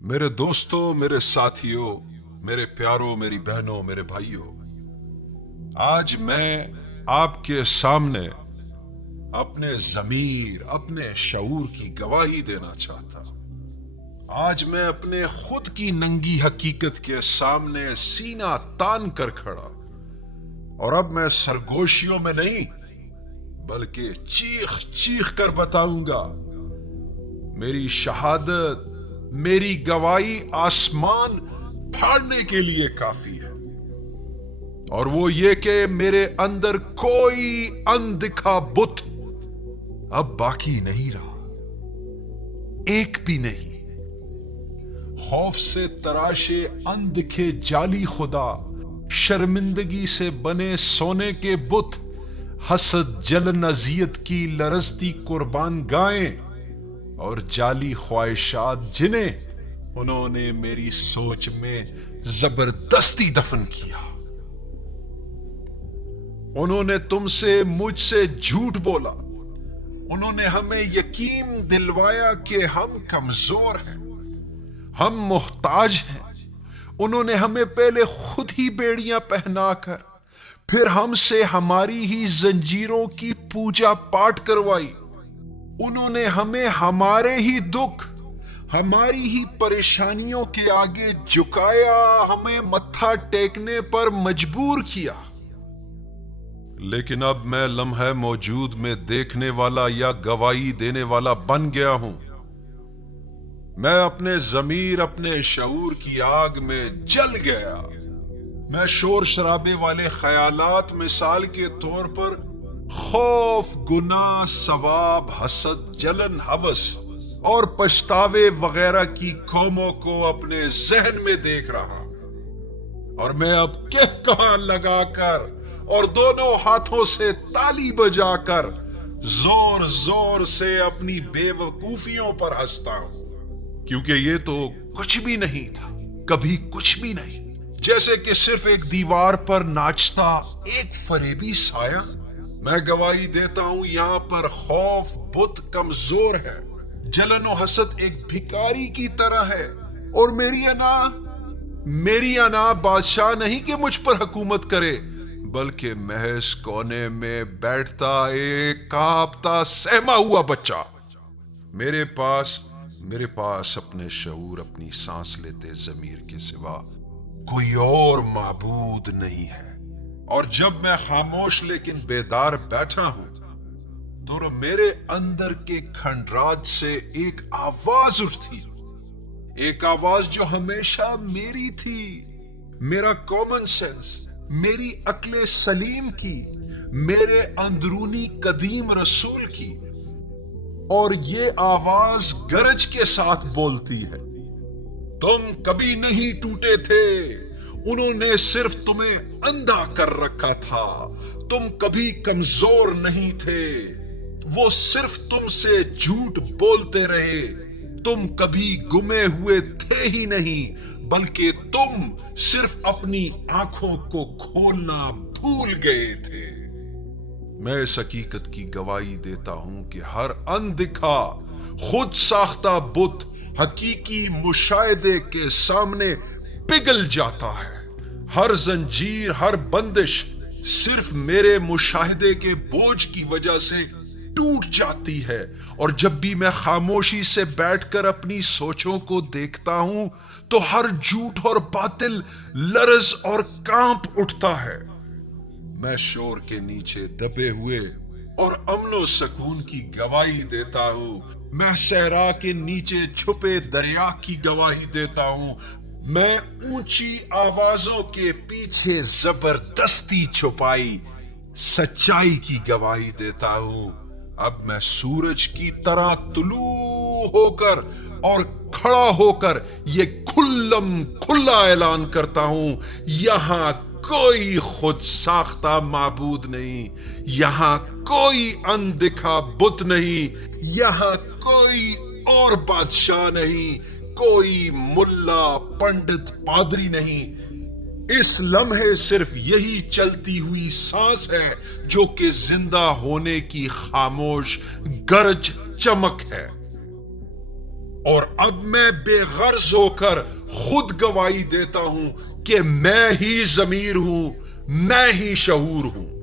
میرے دوستوں، میرے ساتھیوں، میرے پیاروں، میری بہنوں، میرے بھائیوں، آج میں آپ کے سامنے اپنے ضمیر، اپنے شعور کی گواہی دینا چاہتا ہوں۔ آج میں اپنے خود کی ننگی حقیقت کے سامنے سینہ تان کر کھڑا، اور اب میں سرگوشیوں میں نہیں بلکہ چیخ چیخ کر بتاؤں گا، میری شہادت، میری گواہی آسمان پھاڑنے کے لیے کافی ہے، اور وہ یہ کہ میرے اندر کوئی اندکھا بت اب باقی نہیں رہا، ایک بھی نہیں۔ خوف سے تراشے اندکھے جعلی خدا، شرمندگی سے بنے سونے کے بت، حسد، جلن، اذیت کی لرزتی قربان گائیں اور جعلی خواہشات جنہیں انہوں نے میری سوچ میں زبردستی دفن کیا۔ انہوں نے تم سے، مجھ سے جھوٹ بولا، انہوں نے ہمیں یقین دلوایا کہ ہم کمزور ہیں، ہم محتاج ہیں۔ انہوں نے ہمیں پہلے خود ہی بیڑیاں پہنا کر پھر ہم سے ہماری ہی زنجیروں کی پوجا پاٹ کروائی۔ انہوں نے ہمیں ہمارے ہی دکھ، ہماری ہی پریشانیوں کے آگے جھکایا، ہمیں متھا ٹیکنے پر مجبور کیا۔ لیکن اب میں لمحہ موجود میں دیکھنے والا یا گواہی دینے والا بن گیا ہوں۔ میں اپنے ضمیر، اپنے شعور کی آگ میں جل گیا۔ میں شور شرابے والے خیالات، مثال کے طور پر خوف، گناہ، ثواب، حسد، جلن، ہوس اور پچھتاوے وغیرہ کی قوموں کو اپنے ذہن میں دیکھ رہا ہوں، اور میں اب کہا لگا کر اور دونوں ہاتھوں سے تالی بجا کر زور زور سے اپنی بے وقوفیوں پر ہنستا ہوں، کیونکہ یہ تو کچھ بھی نہیں تھا، کبھی کچھ بھی نہیں، جیسے کہ صرف ایک دیوار پر ناچتا ایک فریبی سایہ۔ میں گواہی دیتا ہوں، یہاں پر خوف بت کمزور ہے، جلن و حسد ایک بھکاری کی طرح ہے، اور میری انا بادشاہ نہیں کہ مجھ پر حکومت کرے، بلکہ محض کونے میں بیٹھتا ایک کانپتا سہما ہوا بچہ۔ میرے پاس اپنے شعور، اپنی سانس لیتے ضمیر کے سوا کوئی اور معبود نہیں ہے، اور جب میں خاموش لیکن بیدار بیٹھا ہوں تو میرے اندر کے کھنڈرات سے ایک آواز اٹھتی، ایک آواز جو ہمیشہ میری تھی، میرا کامن سینس، میری عقل سلیم کی، میرے اندرونی قدیم رسول کی، اور یہ آواز گرج کے ساتھ بولتی ہے، تم کبھی نہیں ٹوٹے تھے، انہوں نے صرف تمہیں اندھا کر رکھا تھا، تم کبھی کمزور نہیں تھے، وہ صرف تم سے جھوٹ بولتے رہے، تم کبھی گمے ہوئے تھے ہی نہیں، بلکہ تم صرف اپنی آنکھوں کو کھولنا بھول گئے تھے۔ میں اس حقیقت کی گواہی دیتا ہوں کہ ہر اندکھا، خود ساختہ بت حقیقی مشاہدے کے سامنے پگھل جاتا ہے، ہر زنجیر، ہر بندش صرف میرے مشاہدے کے بوجھ کی وجہ سے ٹوٹ جاتی ہے، اور جب بھی میں خاموشی سے بیٹھ کر اپنی سوچوں کو دیکھتا ہوں تو ہر جھوٹ اور باطل لرز اور کانپ اٹھتا ہے۔ میں شور کے نیچے دبے ہوئے اور امن و سکون کی گواہی دیتا ہوں، میں صحرا کے نیچے چھپے دریا کی گواہی دیتا ہوں، میں اونچی آوازوں کے پیچھے زبردستی چھپائی سچائی کی گواہی دیتا ہوں۔ اب میں سورج کی طرح طلوع ہو کر اور کھڑا ہو کر یہ کھلا اعلان کرتا ہوں، یہاں کوئی خود ساختہ معبود نہیں، یہاں کوئی اندکھا بت نہیں، یہاں کوئی اور بادشاہ نہیں، کوئی ملا، پنڈت، پادری نہیں۔ اس لمحے صرف یہی چلتی ہوئی سانس ہے جو کہ زندہ ہونے کی خاموش گرج چمک ہے۔ اور اب میں بے غرض ہو کر خود گواہی دیتا ہوں کہ میں ہی ضمیر ہوں، میں ہی شعور ہوں۔